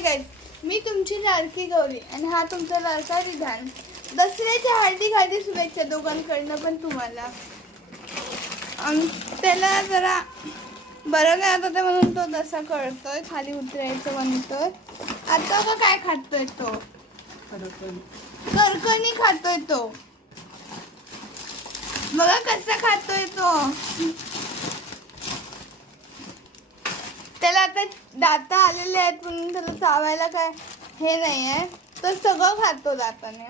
Hi guys, मी तुमची लाडकी गौरी आणि हा तुमचा लाडका विधान. दसऱ्याच्या हार्दिक शुभेच्छा दोघांकडनं पण तुम्हाला. त्याला जरा बरं नाही आता ते म्हणून तो तसा कळतोय, खाली उतरायचं म्हणतोय. आता का काय खातोय तो? करकणी खातोय तो. बघा कसा खातोय तो. त्याला आता दात आलेले आहेत म्हणून त्याला चावायला काय हे नाही आहे, तर सगळं खातो दाताने.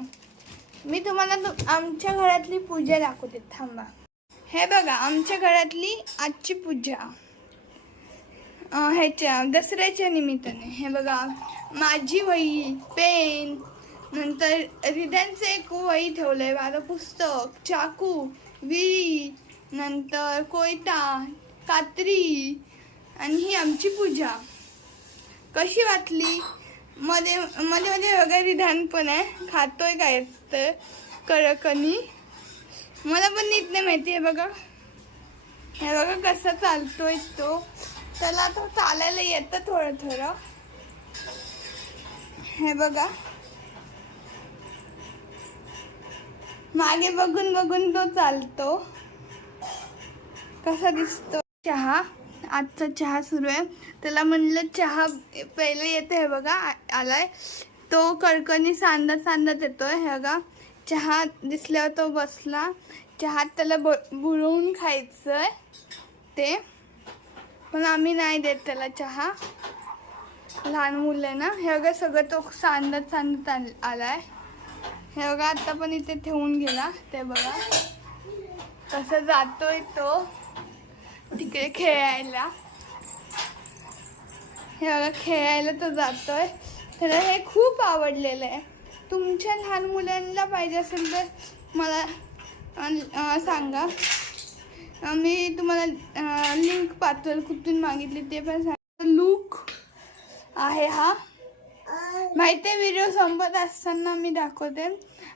मी तुम्हाला आमच्या घरातली पूजा दाखवते, थांबा. हे बघा आमच्या घरातली आजची पूजा ह्याच्या दसऱ्याच्या निमित्ताने. हे बघा माझी वही, पेन, नंतर रिद्यांचं एक वही ठेवलंय, माझं पुस्तक, चाकू, विळी, नंतर कोयता, कात्री आणि ही आमची पूजा. कशी वाटली? मध्ये मध्ये मध्ये वगैरे विधान पण आहे, खातोय काय तर करकणी. मला पण नीट नाही माहिती. आहे बघा, हे बघा कसा चालतोय तो. त्याला तो चालायला येतं थोडं थोडं. हे बघा मागे बघून बघून तो चालतो. कसा दिसतो. चहा, आजचा चहा सुरू आहे. त्याला म्हणलं चहा पहिले येते. हे बघा आलाय तो. कणकणी सांडत सांडत येतोय. हे बघा चहा दिसल्यावर तो बसला. चहात त्याला बुडवून खायचंय ते, पण आम्ही नाही देत त्याला चहा. लहान मुलं आहे ना. हे बघा सगळं तो सांडत सांडत आलाय. हे बघा आता पण इथे ठेवून गेला. ते बघा कसं जातोय तो तिकडे खेळायला. हे बघा खेळायला तो जातोय. त्याला हे खूप आवडलेलं आहे. तुमच्या लहान मुलांना पाहिजे असेल तर मला सांगा. मी तुम्हाला लिंक पाठवेल, कुठून मागितली ते पण सांगा. लुक आहे हा, माहिती आहे. व्हिडिओ संपत असताना मी दाखवते.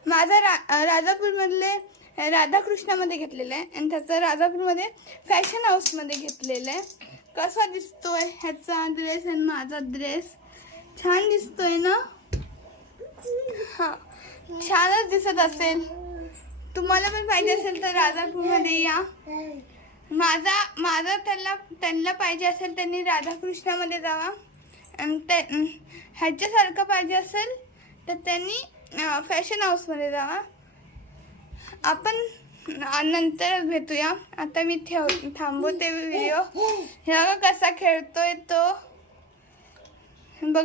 माझा राजापूरमधले राधाकृष्णामध्ये घेतलेलं आहे आणि त्याचं राजापूरमध्ये फॅशन हाऊसमध्ये घेतलेलं आहे. कसा दिसतोय ह्याचा ड्रेस आणि माझा ड्रेस? छान दिसतोय ना? हां, छानच दिसत असेल. तुम्हाला पण पाहिजे असेल तर राधापूरमध्ये या. माझा त्यांना पाहिजे असेल त्यांनी राधाकृष्णामध्ये जावा. आणि ह्याच्यासारखं पाहिजे असेल तर त्यांनी फॅशन हाऊसमध्ये जावा. आपण नंतरच भेटूया. आता मी थांबवते व्हिडिओ. हे बघा कसा खेळतोय तो. बघा